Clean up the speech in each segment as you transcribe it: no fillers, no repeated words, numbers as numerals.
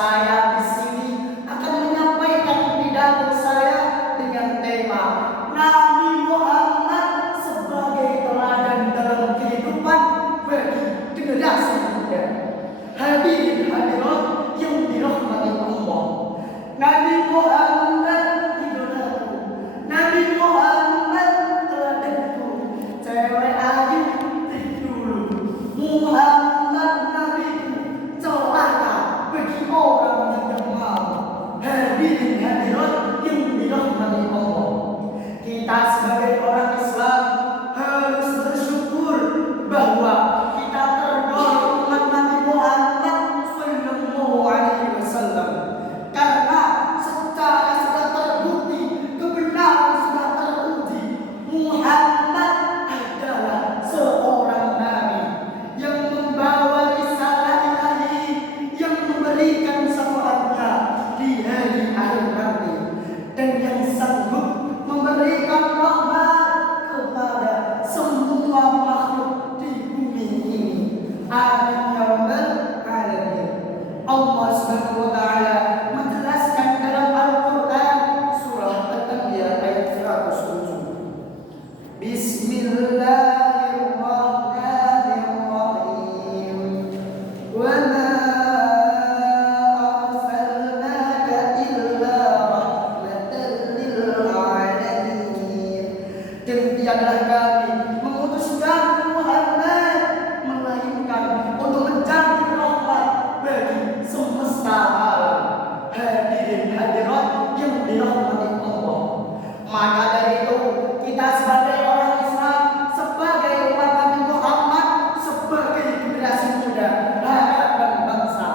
Saya di sini akan menyampaikan pidato saya dengan tema Nabi Muhammad sebagai teladan dalam kehidupan bagi generasi muda. Hadirin hadirat yang dirahmati Allah, Nabi Muhammad idolaku, Nabi Muhammad teladanku, cewek ayu dulu, Muhammad nabiku celaka bagi orang yang tidak mau. Hadirin hadirat yang dirahmati Allah, kita sebagai orang Islam harus bersyukur bahwa kita tergolong umat Nabi Muhammad Sallallahu Alaihi Wasallam, karena secara sudah terbukti, kebenaran sudah teruji, Muhammad adalah seorang nabi yang membawa risalah ilahi, yang memberikan syafaatnya di hari akhir nanti, dan yang sanggup memberikan rahmat kepada semua makhluk di bumi ini. Amin ya rabbal alamin. Allah Subhanahu wa taala menjelaskan dalam Al-Qur'an surah At-Takwir ayat 107. Bismillahirrahmanirrahim. Wa ma arsalnaka illa rahmatan lil alamin. Dan tiadalah kami mengutus kamu Muhammad melainkan untuk menjadi rahmat bagi semesta alam. Hadirin hadirat yang dirahmati Allah, maka dari itu kita sebagai orang Islam, sebagai umat Nabi Muhammad, sebagai generasi muda harapan bangsa,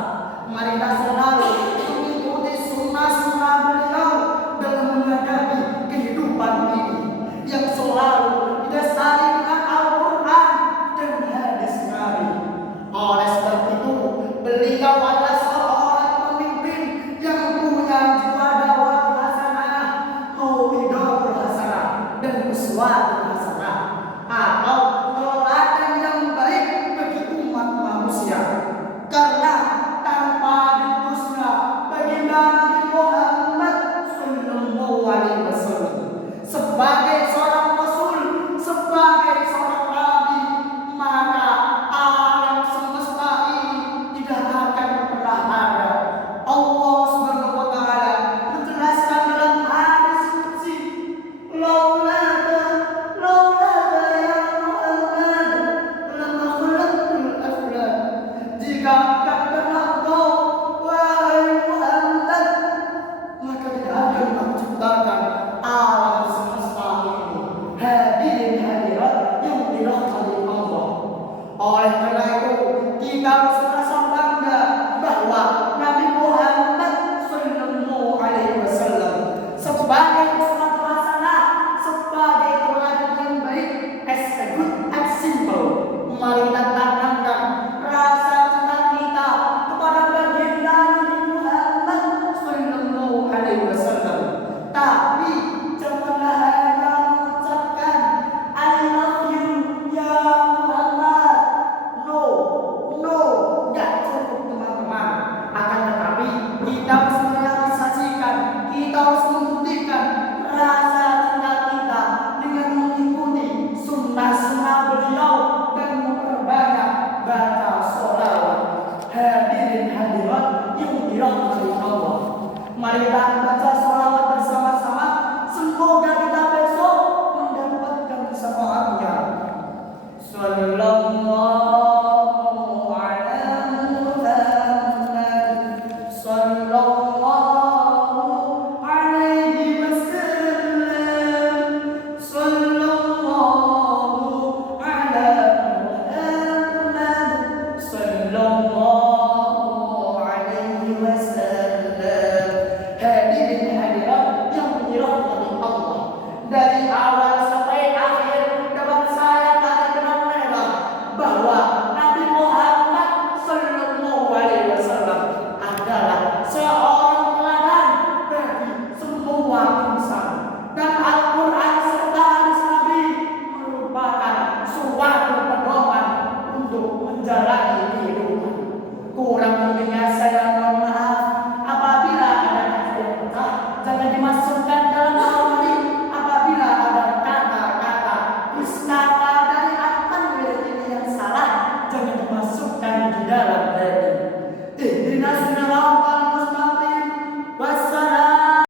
marilah selalu mengikuti sunnah-sunnah beliau dalam menghadapi kehidupan ini yang selalu didasari dengan Al-Quran dan hadis Nabi. Oleh sebab itu, beliau adalah seorang pemimpin yang punya jiwa dakwah hasanah, mauidhatul hasanah, dan uswatul hasanah, atau teladan yang baik bagi umat manusia. Karena tanpa diutusnya baginda Nabi Muhammad Sallallahu Alaihi Wasallam sebagai seorang rasul, sebagai seorang nabi, maka alam semesta ini tidak akan pernah ada. Allah Subhanahu wa taala menjelaskan dalam hadis qudsi, laulaka ya Muhammad lama khalaqtul aflak. Jika bukan karena Engkau wahai Muhammad, maka tidak akan aku ciptakan alam semesta ini. Hadirin hadirat yang dirahmati Allah, oleh karena itu kita harus merasa bangga bahwa Nabi Muhammad Sallallahu Alaihi Wasallam sebagai uswatun hasanah, sebagai teladan yang baik, as a good example, mari kita tanamkan rasa cinta kita kepada baginda Nabi Muhammad Sallallahu Alaihi Wasallam. Tapi janganlah hanya mengucapkan I love you ya Muhammad. No, gak cukup teman-teman. Akan tetapi kita harus merealisasikan, kita harus membuktikan rasa cinta kita dengan mengikuti sunnah-sunnah beliau dan memperbanyak baca sholawat. Hadirin hadirat yang dirahmati Allah, mari kita baca sholawat bersama-sama. Semoga kita besok mendapatkan syafaatnya. Sallallahu ala Muhammad sallallahu alaihi wasallam. Sallallahu ala Muhammad sallallahu alaihi wasallam. Hadirin hadirat yang dirahmati Allah, dari awal sampai akhir debat saya tadi benar-benar bahwa Nabi Muhammad Sallallahu Alaihi Wasallam adalah seorang teladan bagi semua insan, dan Al-Quran serta hadis Nabi merupakan suatu pedoman untuk menjalani kehidupan. Kurang lebihnya saya mohon maaf. jangan dimasukkan dalam awal apabila ada kata-kata dusta